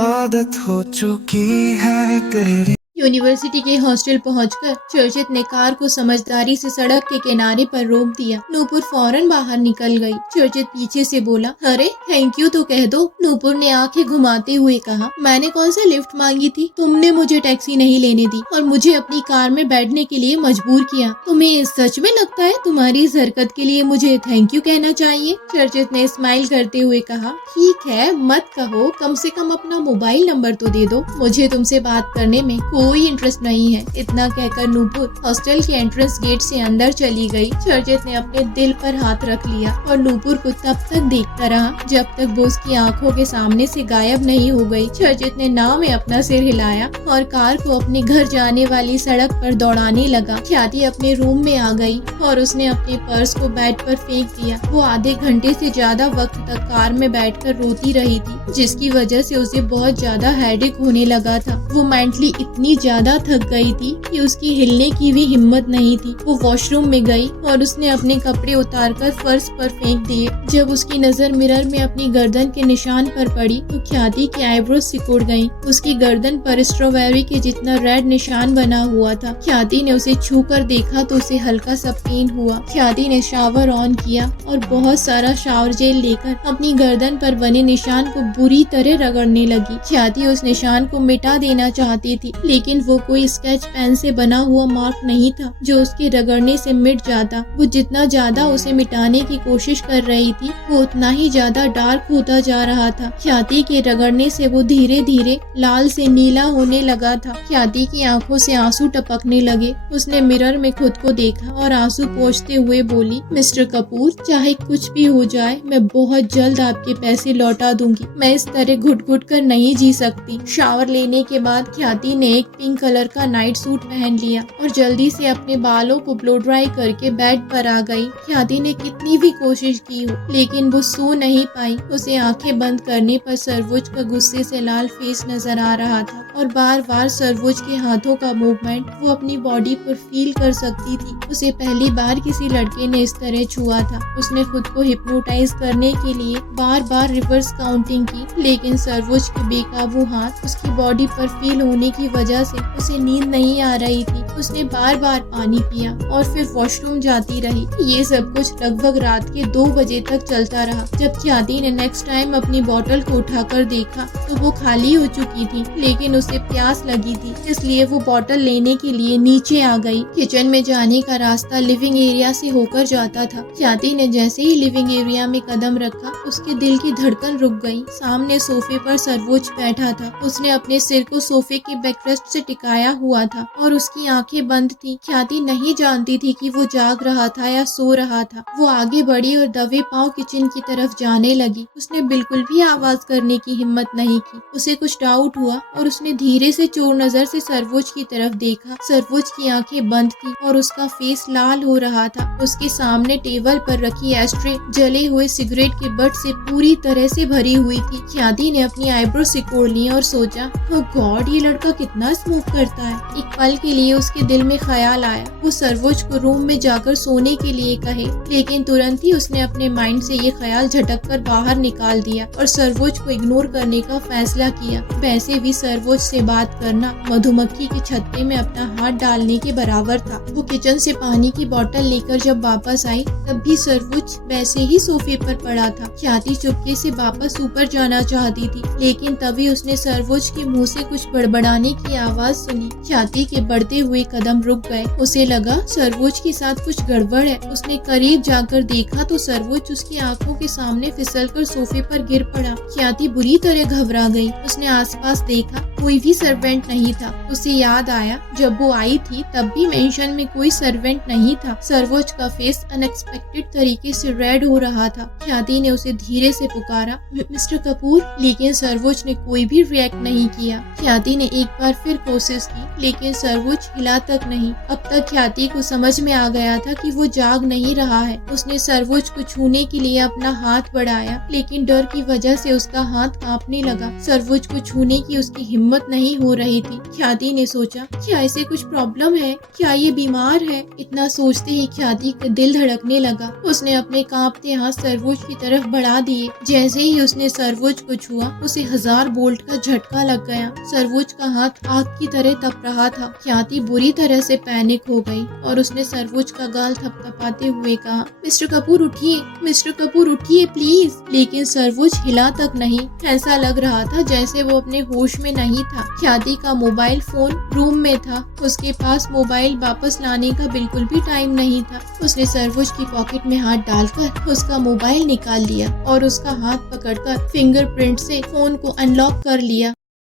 आदत हो चुकी है तेरी। यूनिवर्सिटी के हॉस्टल पहुंचकर चर्चित ने कार को समझदारी से सड़क के किनारे पर रोक दिया। नूपुर फौरन बाहर निकल गई। चर्चित पीछे से बोला, अरे थैंक यू तो कह दो। नूपुर ने आंखें घुमाते हुए कहा, मैंने कौन सा लिफ्ट मांगी थी? तुमने मुझे टैक्सी नहीं लेने दी और मुझे अपनी कार में बैठने के लिए मजबूर किया। तुम्हें सच में लगता है तुम्हारी इस हरकत के लिए मुझे थैंक यू कहना चाहिए? चर्चित ने स्माइल करते हुए कहा, ठीक है मत कहो, कम से कम अपना मोबाइल नंबर तो दे दो। मुझे तुमसे बात करने में कोई इंटरेस्ट नहीं है। इतना कहकर नूपुर हॉस्टल के एंट्रेंस गेट से अंदर चली गई। चर्चित ने अपने दिल पर हाथ रख लिया और नूपुर को तब तक देखता रहा जब तक वो उसकी आंखों के सामने से गायब नहीं हो गई। चर्चित ने नाव में अपना सिर हिलाया और कार को अपने घर जाने वाली सड़क पर दौड़ाने लगा। ख्याति अपने रूम में आ गई और उसने अपने पर्स को बेड पर फेंक दिया। वो आधे घंटे से ज्यादा वक्त तक कार में बैठकर रोती रही थी, जिसकी वजह से उसे बहुत ज्यादा हेडेक होने लगा था। वो मेंटली इतनी ज्यादा थक गई थी कि उसकी हिलने की भी हिम्मत नहीं थी। वो वॉशरूम में गई और उसने अपने कपड़े उतारकर फर्श पर फेंक दिए। जब उसकी नजर मिरर में अपनी गर्दन के निशान पर पड़ी तो ख्याति की आईब्रोज सिकुड़ गईं। उसकी गर्दन पर स्ट्रॉबेरी के जितना रेड निशान बना हुआ था। ख्याति ने उसे छू कर देखा तो उसे हल्का सा पेन हुआ। ख्याति ने शावर ऑन किया और बहुत सारा शावर जेल लेकर अपनी गर्दन पर बने निशान को बुरी तरह रगड़ने लगी। ख्याति उस निशान को मिटा देना चाहती थी, लेकिन वो कोई स्केच पेन से बना हुआ मार्क नहीं था जो उसके रगड़ने से मिट जाता। वो जितना ज्यादा उसे मिटाने की कोशिश कर रही थी वो उतना ही ज्यादा डार्क होता जा रहा था। ख्याति के रगड़ने से वो धीरे धीरे लाल से नीला होने लगा था। ख्याति की आंखों से आंसू टपकने लगे। उसने मिरर में खुद को देखा और आंसू पोंछते हुए बोली, मिस्टर कपूर, चाहे कुछ भी हो जाए मैं बहुत जल्द आपके पैसे लौटा दूंगी। मैं इस तरह घुट घुट कर नहीं जी सकती। शावर लेने के बाद ख्याति ने एक पिंक कलर का नाइट सूट पहन लिया और जल्दी से अपने बालों को ब्लो ड्राई करके बेड पर आ गई। ख्याति ने कितनी भी कोशिश की हो लेकिन वो सो नहीं पाई। उसे आंखें बंद करने पर सरवुज का गुस्से से लाल फेस नजर आ रहा था और बार बार सरवुज के हाथों का मूवमेंट वो अपनी बॉडी पर फील कर सकती थी। उसे पहली बार किसी लड़के ने इस तरह छुआ था। उसने खुद को हिप्नोटाइज करने के लिए बार बार रिवर्स काउंटिंग की, लेकिन सरवुज के बेकाबू हाथ उसकी बॉडी पर फील होने की वजह से उसे नींद नहीं आ रही थी। उसने बार बार पानी पिया और फिर वॉशरूम जाती रही। ये सब कुछ लगभग रात के 2 बजे तक चलता रहा। जब ख्याति ने नेक्स्ट टाइम अपनी बोतल को उठाकर देखा तो वो खाली हो चुकी थी, लेकिन उसे प्यास लगी थी, इसलिए वो बोतल लेने के लिए नीचे आ गई। किचन में जाने का रास्ता लिविंग एरिया से होकर जाता था। ख्याति ने जैसे ही लिविंग एरिया में कदम रखा उसके दिल की धड़कन रुक गई। सामने सोफे पर सरवोज बैठा था। उसने अपने सिर को सोफे के बैकरेस्ट से टिकाया हुआ था और उसकी आंखें बंद थी। ख्याति नहीं जानती थी कि वो जाग रहा था या सो रहा था। वो आगे बढ़ी और दबे पांव किचन की तरफ जाने लगी। उसने बिल्कुल भी आवाज करने की हिम्मत नहीं की। उसे कुछ डाउट हुआ और उसने धीरे से चोर नजर से सरवोज की तरफ देखा। सरवोज की आंखें बंद थी और उसका फेस लाल हो रहा था। उसके सामने टेबल पर रखी एस्ट्रे जले हुए सिगरेट के बट से पूरी तरह से भरी हुई थी। ख्याति ने अपनी आईब्रो सिकोड़ ली और सोचा, ओह गॉड, ये लड़का कितना स्मोक करता है। एक पल के लिए उसके दिल में ख्याल आया वो सरवोज को रूम में जाकर सोने के लिए कहे, लेकिन तुरंत ही उसने अपने माइंड से ये ख्याल झटक कर बाहर निकाल दिया और सरवोज को इग्नोर करने का फैसला किया। वैसे भी सरवोज से बात करना मधुमक्खी के छत्ते में अपना हाथ डालने के बराबर था। वो किचन से पानी की बोतल लेकर जब वापस आई तब भी सरवोज वैसे ही सोफे पर पड़ा था। ख्याति चुपके से वापस ऊपर जाना चाहती थी, लेकिन तभी उसने सरवोज के मुंह से कुछ बड़बड़ाने की आवाज सुनी। ख्याति के बढ़ते हुए कदम रुक गए। उसे लगा सरवोज के साथ कुछ गड़बड़ है। उसने करीब जाकर देखा तो सरवोज उसकी आंखों के सामने फिसलकर सोफे पर गिर पड़ा। ख्याति बुरी तरह घबरा गई। उसने आसपास देखा, कोई भी सर्वेंट नहीं था। उसे याद आया जब वो आई थी तब भी मेंशन में कोई सर्वेंट नहीं था। सरवोज का फेस अनएक्सपेक्टेड तरीके से रेड हो रहा था। ख्याति ने उसे धीरे से पुकारा, मिस्टर कपूर, लेकिन सरवोज ने कोई भी रिएक्ट नहीं किया। ख्याति ने एक बार फिर कोशिश की, लेकिन सरवोज हिला तक नहीं। अब तक ख्याति को समझ में आ गया था कि वो जाग नहीं रहा है। उसने सरवोज को छूने के लिए अपना हाथ बढ़ाया, लेकिन डर की वजह से उसका हाथ कांपने लगा। सरवोज को छूने की उसकी हिम्मत हिम्मत नहीं हो रही थी। ख्याति ने सोचा, क्या इसे कुछ प्रॉब्लम है, क्या ये बीमार है? इतना सोचते ही ख्याति का दिल धड़कने लगा। उसने अपने कांपते हाथ सरवोज की तरफ बढ़ा दिए। जैसे ही उसने सरवोज को छुआ, उसे 1000 वोल्ट का झटका लग गया। सरवोज का हाथ आग की तरह तप रहा था। ख्याति बुरी तरह से पैनिक हो गई और उसने सरवोज का गाल थपथपाते हुए कहा, मिस्टर कपूर उठिए, मिस्टर कपूर उठिए प्लीज। लेकिन सरवोज हिला तक नहीं। ऐसा लग रहा था जैसे वो अपने होश में नहीं था। ख्याति का मोबाइल फोन रूम में था। उसके पास मोबाइल वापस लाने का बिल्कुल भी टाइम नहीं था। उसने सरवोज की पॉकेट में हाथ डालकर उसका मोबाइल निकाल लिया और उसका हाथ पकड़कर फिंगरप्रिंट से फोन को अनलॉक कर लिया।